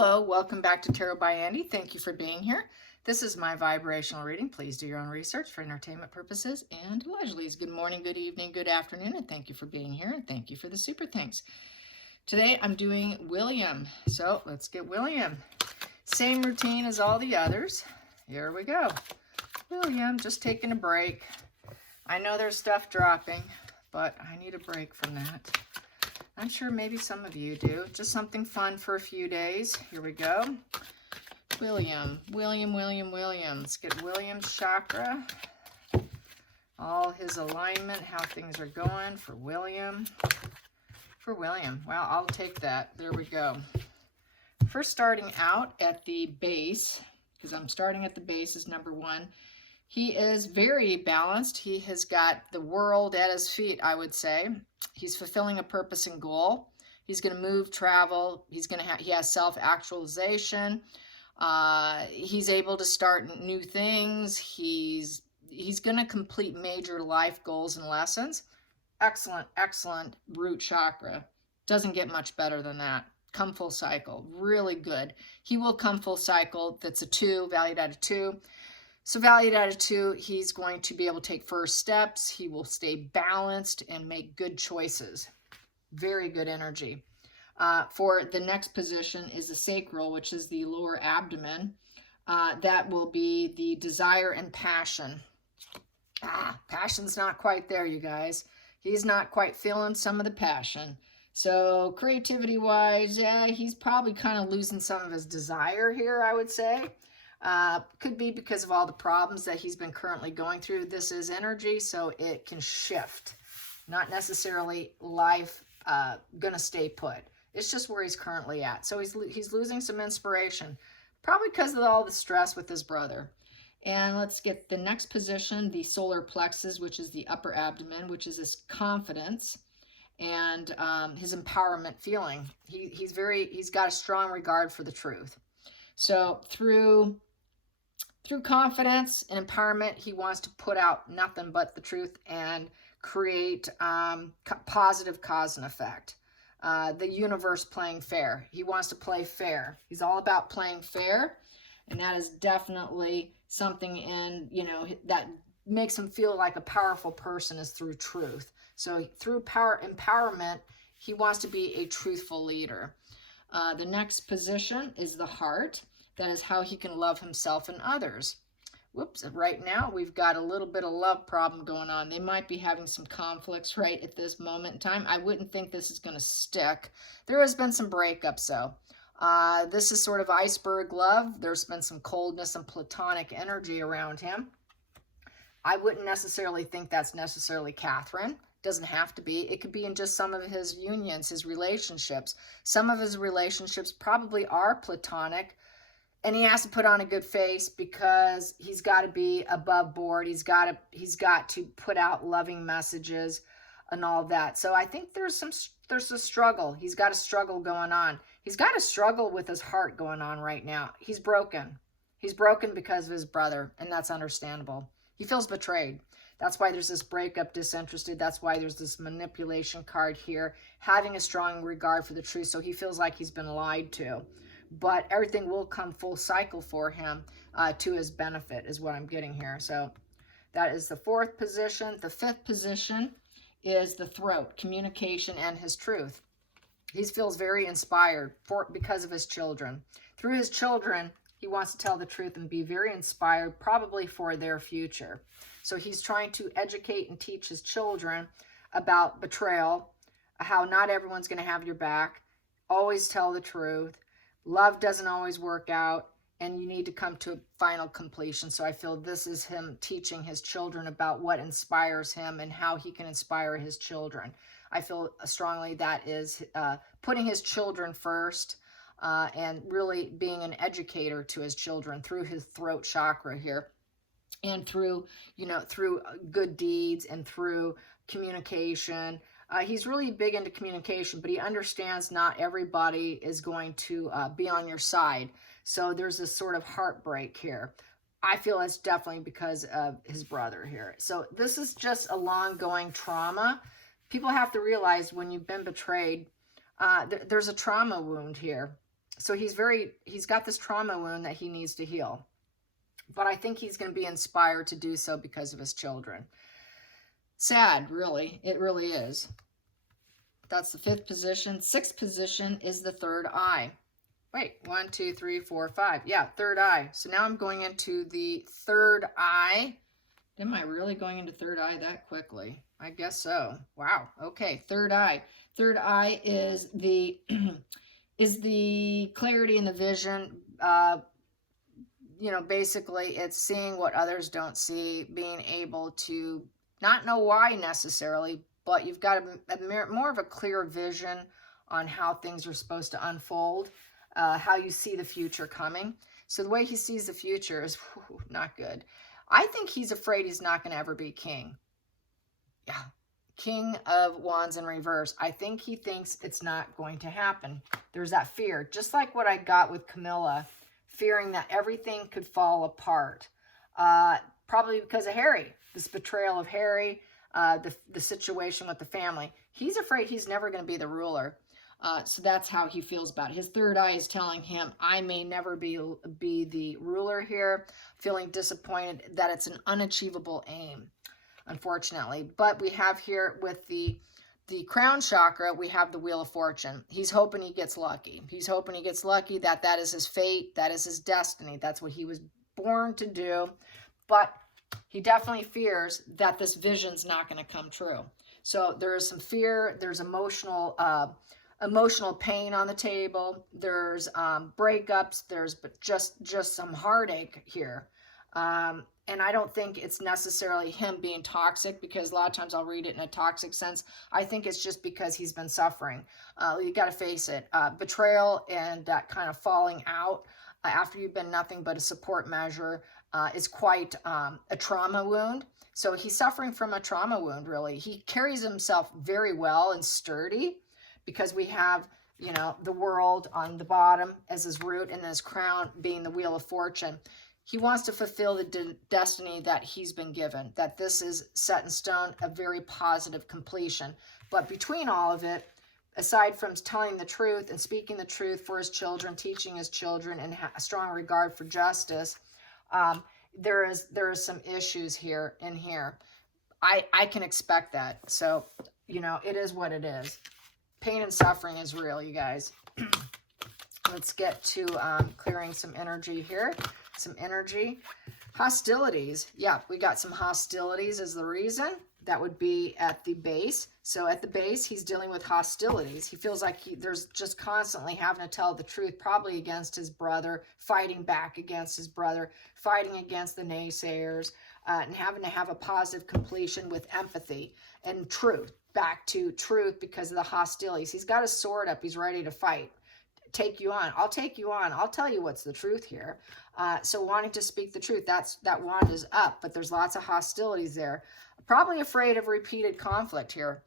Hello, welcome back to Tarot by Andy. Thank you for being here. This is my vibrational reading. Please do your own research for entertainment purposes and allegedly. Good morning, good evening, good afternoon, and thank you for being here, and thank you for the super thanks. Today I'm doing William, so let's get William. Same routine as all the others. Here we go. William, just taking a break. I know there's stuff dropping, but I need a break from that. I'm sure maybe some of you do. Just something fun for a few days. Here we go. William. Let's get William's chakra. All his alignment, how things are going for William. Well, I'll take that. There we go. First, starting out at the base, because I'm starting at the base as number one. He is very balanced. He has got the world at his feet, I would say. He's fulfilling a purpose and goal. He's going to move, travel. He has self-actualization. He's able to start new things. He's going to complete major life goals and lessons. Excellent root chakra. Doesn't get much better than that. Come full cycle. Really good. He will come full cycle. That's a 2, valued at a 2. So valued at a 2, he's going to be able to take first steps. He will stay balanced and make good choices. Very good energy. For the next position is the sacral, which is the lower abdomen. That will be the desire and passion. Passion's not quite there, you guys. He's not quite feeling some of the passion. So creativity-wise, yeah, he's probably kind of losing some of his desire here, I would say. Could be because of all the problems that he's been currently going through. This is energy, so it can shift. Not necessarily life gonna stay put. It's just where he's currently at. So he's losing some inspiration, probably because of all the stress with his brother. And let's get the next position, the solar plexus, which is the upper abdomen, which is his confidence and his empowerment feeling. He's got a strong regard for the truth. So through confidence and empowerment, he wants to put out nothing but the truth and create positive cause and effect. The universe playing fair. He wants to play fair. He's all about playing fair, and that is definitely something that makes him feel like a powerful person is through truth. So through empowerment, he wants to be a truthful leader. The next position is the heart. That is how he can love himself and others. Whoops, right now we've got a little bit of love problem going on. They might be having some conflicts right at this moment in time. I wouldn't think this is going to stick. There has been some breakups though. This is sort of iceberg love. There's been some coldness and platonic energy around him. I wouldn't necessarily think that's necessarily Catherine. Doesn't have to be. It could be in just some of his unions, his relationships. Some of his relationships probably are platonic. And he has to put on a good face because he's got to be above board. He's got to put out loving messages and all that. So I think there's a struggle. He's got a struggle going on. He's got a struggle with his heart going on right now. He's broken. He's broken because of his brother, and that's understandable. He feels betrayed. That's why there's this breakup, disinterested. That's why there's this manipulation card here, having a strong regard for the truth. So he feels like he's been lied to. But everything will come full cycle for him to his benefit is what I'm getting here. So that is the 4th position. The 5th position is the throat, communication and his truth. He feels very inspired because of his children. Through his children, he wants to tell the truth and be very inspired, probably for their future. So he's trying to educate and teach his children about betrayal, how not everyone's going to have your back, always tell the truth. Love doesn't always work out, and you need to come to a final completion. So I feel this is him teaching his children about what inspires him and how he can inspire his children. I feel strongly that is putting his children first and really being an educator to his children through his throat chakra here. And through good deeds and through communication. He's really big into communication, but he understands not everybody is going to be on your side. So there's this sort of heartbreak here. I feel it's definitely because of his brother here. So this is just a long-going trauma. People have to realize when you've been betrayed, there's a trauma wound here. So he's got this trauma wound that he needs to heal. But I think he's going to be inspired to do so because of his children. Sad, really. It really is. That's the 5th position. 6th position is the 3rd eye. Wait, 1, 2, 3, 4, 5. Yeah, 3rd eye. So now I'm going into the 3rd eye. Am I really going into 3rd eye that quickly? I guess so. Wow. Okay, 3rd eye. 3rd eye is the is the clarity and the vision. You know, basically it's seeing what others don't see, being able to not know why necessarily, but you've got more of a clear vision on how things are supposed to unfold, how you see the future coming. So the way he sees the future is not good. I think he's afraid he's not going to ever be king. Yeah. King of Wands in reverse. I think he thinks it's not going to happen. There's that fear, just like what I got with Camilla, fearing that everything could fall apart. Probably because of Harry, this betrayal of Harry, the situation with the family. He's afraid he's never going to be the ruler. So that's how he feels about it. His 3rd eye is telling him, I may never be the ruler here, feeling disappointed that it's an unachievable aim, unfortunately. But we have here with the crown chakra, we have the Wheel of Fortune. He's hoping he gets lucky. He's hoping he gets lucky, that is his fate, that is his destiny. That's what he was born to do. But he definitely fears that this vision's not going to come true. So there is some fear, there's emotional pain on the table, there's breakups, there's just some heartache here. And I don't think it's necessarily him being toxic, because a lot of times I'll read it in a toxic sense. I think it's just because he's been suffering. You got to face it. Betrayal and that kind of falling out after you've been nothing but a support measure is quite a trauma wound. So he's suffering from a trauma wound, really. He carries himself very well and sturdy, because we have, you know, the world on the bottom as his root and his crown being the Wheel of Fortune. He wants to fulfill the destiny that he's been given, that this is set in stone, a very positive completion. But between all of it, aside from telling the truth and speaking the truth for his children, teaching his children, and a strong regard for justice, there is some issues here. I can expect that. So, you know, it is what it is. Pain and suffering is real, you guys. Let's get to clearing some energy here. Some energy. Hostilities. Yeah, we got some hostilities as the reason. That would be at the base. So at the base, he's dealing with hostilities. He feels like there's just constantly having to tell the truth, probably against his brother, fighting back against his brother, fighting against the naysayers, and having to have a positive completion with empathy and truth. Back to truth because of the hostilities. He's got his sword up. He's ready to fight. Take you on. I'll take you on. I'll tell you what's the truth here. So wanting to speak the truth, that wand is up, but there's lots of hostilities there. Probably afraid of repeated conflict here.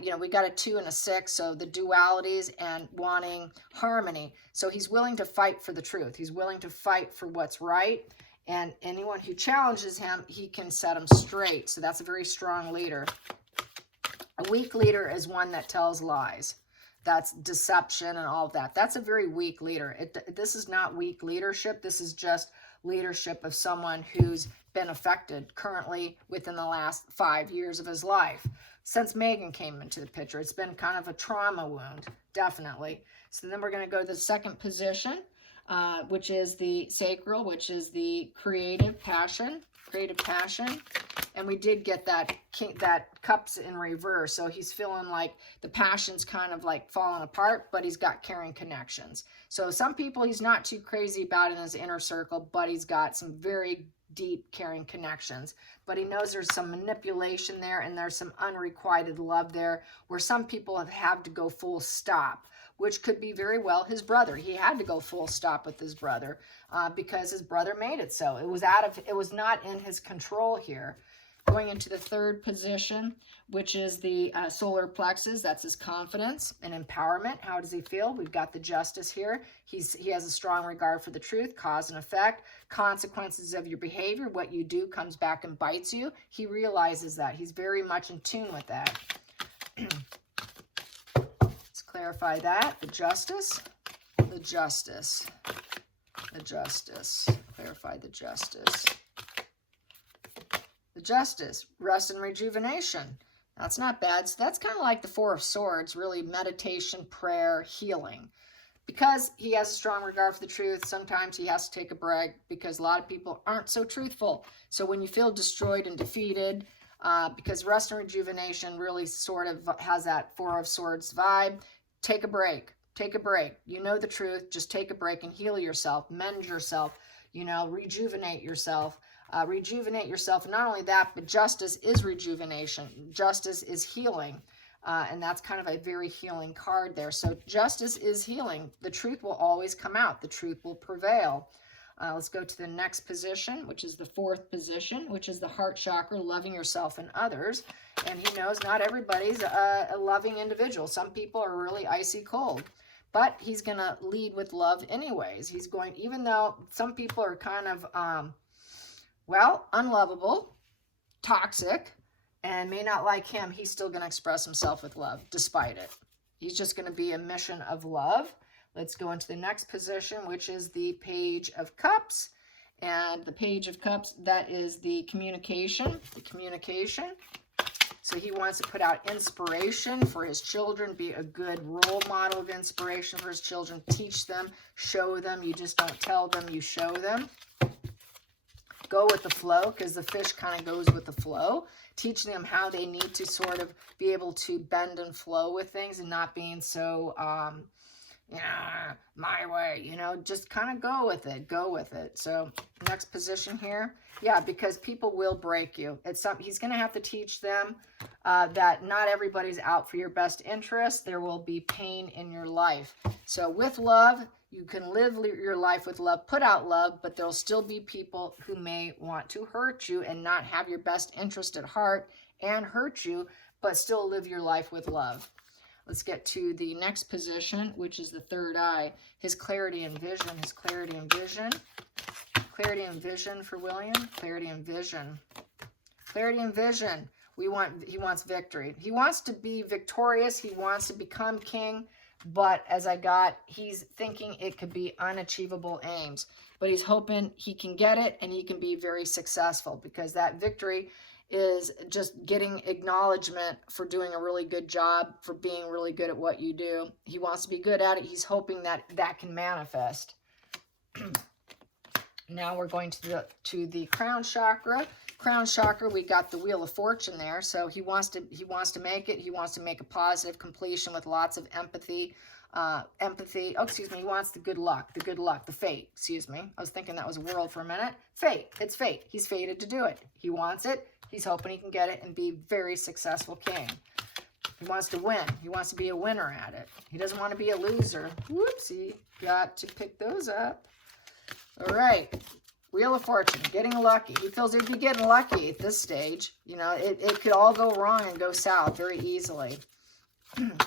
You know, we got a 2 and a 6, so the dualities and wanting harmony. So he's willing to fight for the truth. He's willing to fight for what's right. And anyone who challenges him, he can set them straight. So that's a very strong leader. A weak leader is one that tells lies. That's deception and all of that. That's a very weak leader. This is not weak leadership. This is just leadership of someone who's been affected currently within the last 5 years of his life. Since Megan came into the picture, it's been kind of a trauma wound, definitely. So then we're going to go to the 2nd position, which is the sacral, which is the creative passion. And we did get that cups in reverse. So he's feeling like the passion's kind of like falling apart, but he's got caring connections. So some people he's not too crazy about in his inner circle, but he's got some very deep caring connections. But he knows there's some manipulation there, and there's some unrequited love there, where some people have had to go full stop, which could be very well his brother. He had to go full stop with his brother because his brother made it so. It was not in his control here. Going into the 3rd position, which is the solar plexus. That's his confidence and empowerment. How does he feel? We've got the justice here. He has a strong regard for the truth, cause and effect, consequences of your behavior. What you do comes back and bites you. He realizes that. He's very much in tune with that. Let's clarify that. The justice. The The Justice. The Justice. Clarify the Justice. The Justice. Rest and rejuvenation. That's not bad. So that's kind of like the Four of Swords, really meditation, prayer, healing. Because he has a strong regard for the truth, sometimes he has to take a break because a lot of people aren't so truthful. So when you feel destroyed and defeated, because rest and rejuvenation really sort of has that Four of Swords vibe, take a break. Take a break. You know the truth. Just take a break and heal yourself, mend yourself, you know, rejuvenate yourself. Rejuvenate yourself. And not only that, but justice is rejuvenation. Justice is healing. And that's kind of a very healing card there. So justice is healing. The truth will always come out. The truth will prevail. Let's go to the next position, which is the fourth position, which is the heart chakra, loving yourself and others. And he knows not everybody's a loving individual. Some people are really icy cold. But he's going to lead with love anyways. He's going, even though some people are kind of... well, unlovable, toxic, and may not like him, he's still going to express himself with love, despite it. He's just going to be a mission of love. Let's go into the next position, which is the Page of Cups. And the Page of Cups, that is the communication. The communication. So he wants to put out inspiration for his children, be a good role model of inspiration for his children, teach them, show them. You just don't tell them, you show them. Go with the flow, because the fish kind of goes with the flow. Teaching them how they need to sort of be able to bend and flow with things and not being so, yeah, my way, you know, just kind of go with it. Go with it. So next position here. Yeah, because people will break you. He's going to have to teach them that not everybody's out for your best interest. There will be pain in your life. So with love, you can live your life with love, put out love, but there'll still be people who may want to hurt you and not have your best interest at heart and hurt you, but still live your life with love. Let's get to the next position, which is the third eye. His clarity and vision, his clarity and vision. Clarity and vision for William, clarity and vision. Clarity and vision. He wants victory. He wants to be victorious. He wants to become king. But as he's thinking it could be unachievable aims. But he's hoping he can get it and he can be very successful, because that victory is just getting acknowledgement for doing a really good job, for being really good at what you do. He wants to be good at it. He's hoping that that can manifest. Now we're going to the crown chakra. Crown chakra, we got the Wheel of Fortune there. So he wants to make it. He wants to make a positive completion with lots of empathy. Oh, excuse me. He wants the good luck, the fate. Excuse me. I was thinking that was a world for a minute. Fate. It's fate. He's fated to do it. He wants it. He's hoping he can get it and be very successful king. He wants to win. He wants to be a winner at it. He doesn't want to be a loser. Whoopsie. Got to pick those up. All right. Wheel of Fortune, getting lucky. He feels he'd be getting lucky at this stage. You know, it could all go wrong and go south very easily. And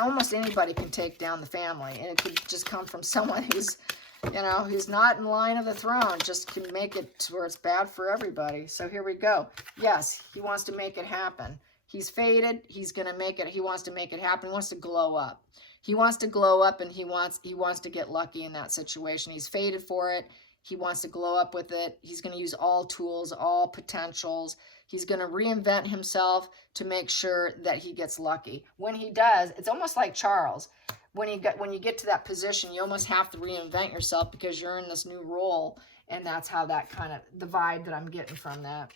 almost anybody can take down the family. And it could just come from someone who's, you know, who's not in line of the throne. Just can make it to where it's bad for everybody. So here we go. Yes, he wants to make it happen. He's fated. He's going to make it. He wants to make it happen. He wants to glow up. He wants to glow up, and he wants to get lucky in that situation. He's fated for it. He wants to glow up with it. He's going to use all tools, all potentials. He's going to reinvent himself to make sure that he gets lucky. When he does, it's almost like Charles. When you get to that position, you almost have to reinvent yourself because you're in this new role, and that's how that kind of the vibe that I'm getting from that.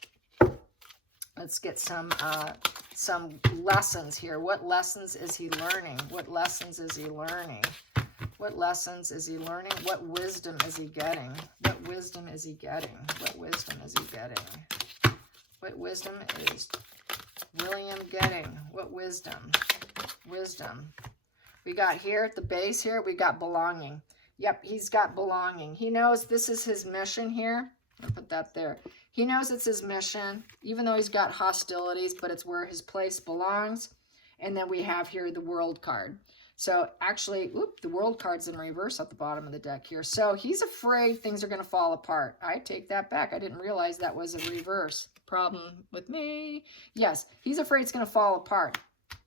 Let's get some lessons here. What lessons is he learning? What lessons is he learning? What lessons is he learning? What wisdom is he getting? What wisdom is he getting? What wisdom is he getting? What wisdom is William getting? What wisdom? Wisdom. We got here at the base here, we got belonging. Yep, he's got belonging. He knows this is his mission here. I'll put that there. He knows it's his mission, even though he's got hostilities, but it's where his place belongs. And then we have here the World card. So actually, the World card's in reverse at the bottom of the deck here. So he's afraid things are going to fall apart. I take that back. I didn't realize that was a reverse. Problem with me. Yes, he's afraid it's going to fall apart.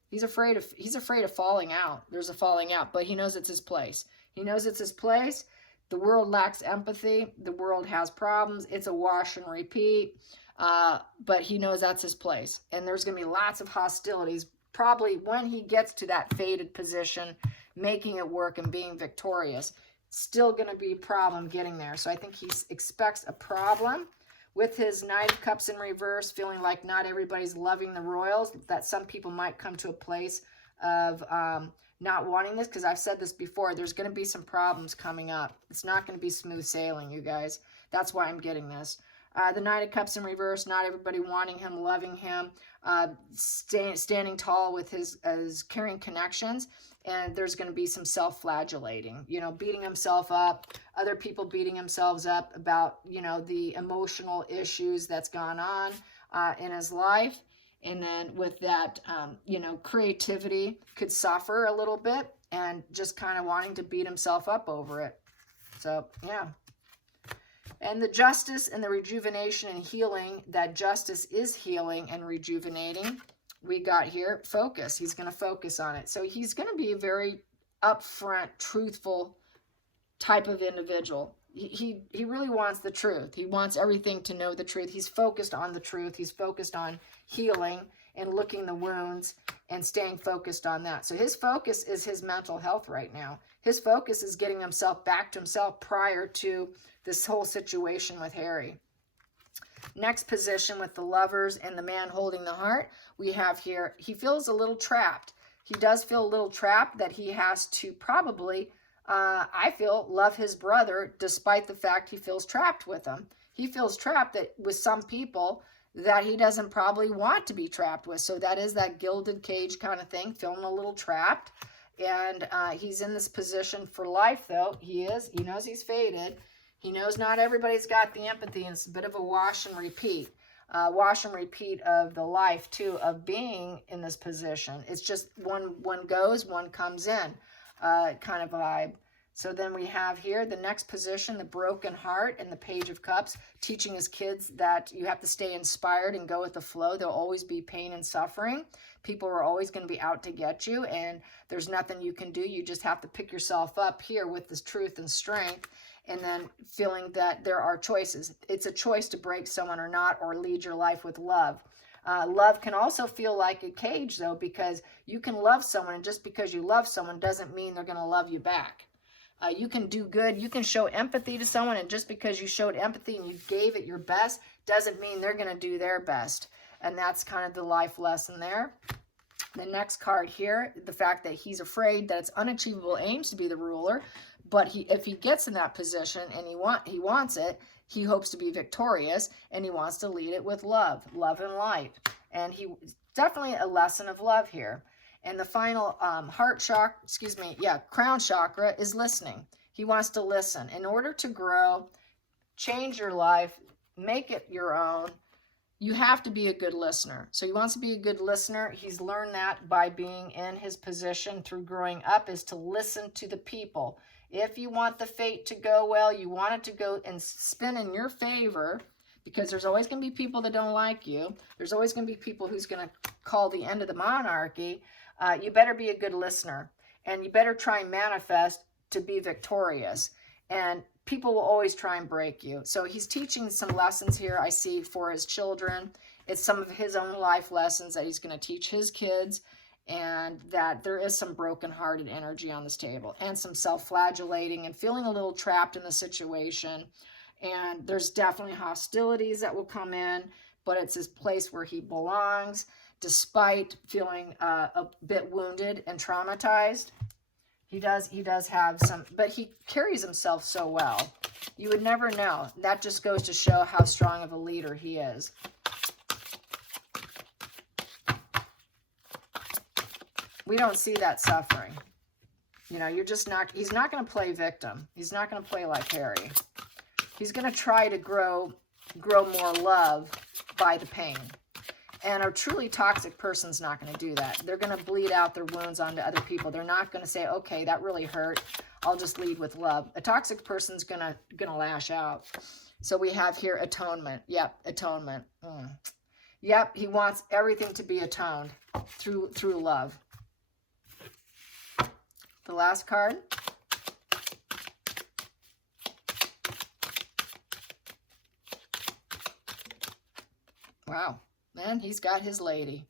He's afraid of falling out. There's a falling out, but he knows it's his place. He knows it's his place. The world lacks empathy. The world has problems. It's a wash and repeat. But he knows that's his place. And there's going to be lots of hostilities, probably when he gets to that fated position, making it work and being victorious. Still going to be a problem getting there. So I think he expects a problem. With his Knight of Cups in reverse, feeling like not everybody's loving the royals, that some people might come to a place of not wanting this, because I've said this before, there's going to be some problems coming up. It's not going to be smooth sailing, you guys. That's why I'm getting this. The Knight of Cups in reverse, not everybody wanting him, loving him, standing tall with his caring connections, and there's going to be some self-flagellating, you know, beating himself up, other people beating themselves up about, you know, the emotional issues that's gone on in his life. And then with that, you know, creativity could suffer a little bit and just kind of wanting to beat himself up over it. So, yeah. And the justice and the rejuvenation and healing, that justice is healing and rejuvenating. We got here, focus. He's going to focus on it. So he's going to be a very upfront, truthful type of individual. He really wants the truth. He wants everything to know the truth. He's focused on the truth. He's focused on healing and looking the wounds and staying focused on that. So his focus is his mental health right now. His focus is getting himself back to himself prior to this whole situation with Harry. Next position with the Lovers and the man holding the heart, we have here, he feels a little trapped. He does feel a little trapped that he has to probably, I feel, love his brother despite the fact he feels trapped with him. He feels trapped that with some people that he doesn't probably want to be trapped with. So that is that gilded cage kind of thing, feeling a little trapped. And he's in this position for life, though. He knows he's fated. He knows not everybody's got the empathy, and it's a bit of a wash and repeat. Wash and repeat of the life, too, of being in this position. It's just one goes, one comes in kind of vibe. So then we have here the next position, the broken heart and the Page of Cups, teaching his kids that you have to stay inspired and go with the flow. There'll always be pain and suffering. People are always going to be out to get you, and there's nothing you can do. You just have to pick yourself up here with this truth and strength, and then feeling that there are choices. It's a choice to break someone or not, or lead your life with love. Love can also feel like a cage, though, because you can love someone, and just because you love someone doesn't mean they're going to love you back. You can do good. You can show empathy to someone, and just because you showed empathy and you gave it your best doesn't mean they're going to do their best. And that's kind of the life lesson there. The next card here, the fact that he's afraid that it's unachievable aims to be the ruler, but if he gets in that position and he wants it, he hopes to be victorious, and he wants to lead it with love and light. And definitely a lesson of love here. And the final crown chakra is listening. He wants to listen. In order to grow, change your life, make it your own, you have to be a good listener. So he wants to be a good listener. He's learned that by being in his position through growing up, is to listen to the people. If you want the fate to go well, you want it to go and spin in your favor, because there's always going to be people that don't like you. There's always going to be people who's going to call the end of the monarchy. You better be a good listener, and you better try and manifest to be victorious. And people will always try and break you. So he's teaching some lessons here, I see, for his children. It's some of his own life lessons that he's going to teach his kids, and that there is some broken-hearted energy on this table, and some self-flagellating and feeling a little trapped in the situation. And there's definitely hostilities that will come in, but it's his place where he belongs, despite feeling a bit wounded and traumatized. He does have some, but he carries himself so well. You would never know. That just goes to show how strong of a leader he is. We don't see that suffering. You know, he's not going to play victim. He's not going to play like Harry. He's going to try to grow more love by the pain. And a truly toxic person's not going to do that. They're going to bleed out their wounds onto other people. They're not going to say, okay, that really hurt, I'll just lead with love. A toxic person's going to lash out. So we have here atonement. Yep, atonement. Yep, he wants everything to be atoned through love. The last card, Wow. Man, he's got his lady.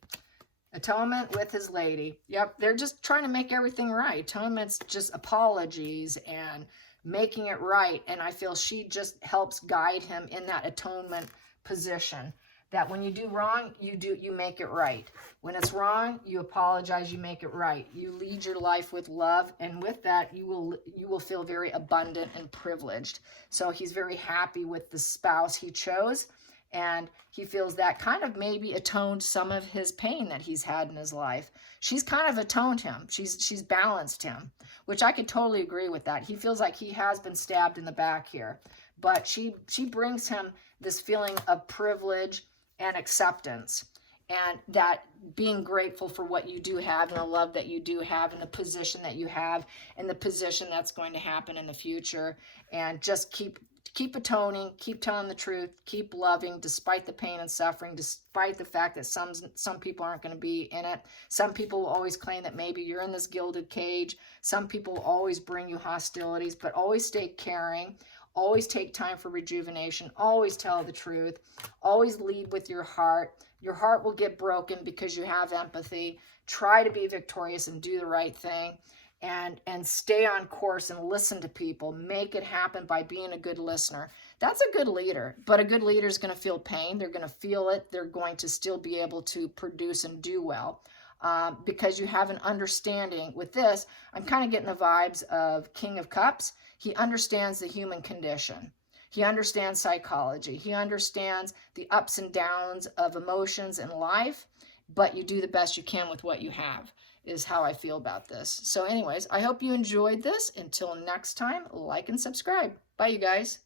Atonement with his lady. Yep, they're just trying to make everything right. Atonement's just apologies and making it right. And I feel she just helps guide him in that atonement position. That when you do wrong, you make it right. When it's wrong, you apologize, you make it right. You lead your life with love, and with that, you will feel very abundant and privileged. So he's very happy with the spouse he chose. And he feels that kind of maybe atoned some of his pain that he's had in his life. She's kind of atoned him. She's balanced him, which I could totally agree with that. He feels like he has been stabbed in the back here. But she brings him this feeling of privilege and acceptance. And that being grateful for what you do have and the love that you do have and the position that you have and the position that's going to happen in the future. And just keep atoning, keep telling the truth, keep loving despite the pain and suffering, despite the fact that some people aren't going to be in it. Some people will always claim that maybe you're in this gilded cage. Some people will always bring you hostilities, but always stay caring. Always take time for rejuvenation. Always tell the truth. Always lead with your heart. Your heart will get broken because you have empathy. Try to be victorious and do the right thing. And stay on course and listen to people. Make it happen by being a good listener. That's a good leader. But a good leader is going to feel pain. They're going to feel it. They're going to still be able to produce and do well. Because you have an understanding. With this, I'm kind of getting the vibes of King of Cups. He understands the human condition. He understands psychology. He understands the ups and downs of emotions in life, but you do the best you can with what you have, is how I feel about this. So anyways, I hope you enjoyed this. Until next time, like and subscribe. Bye, you guys.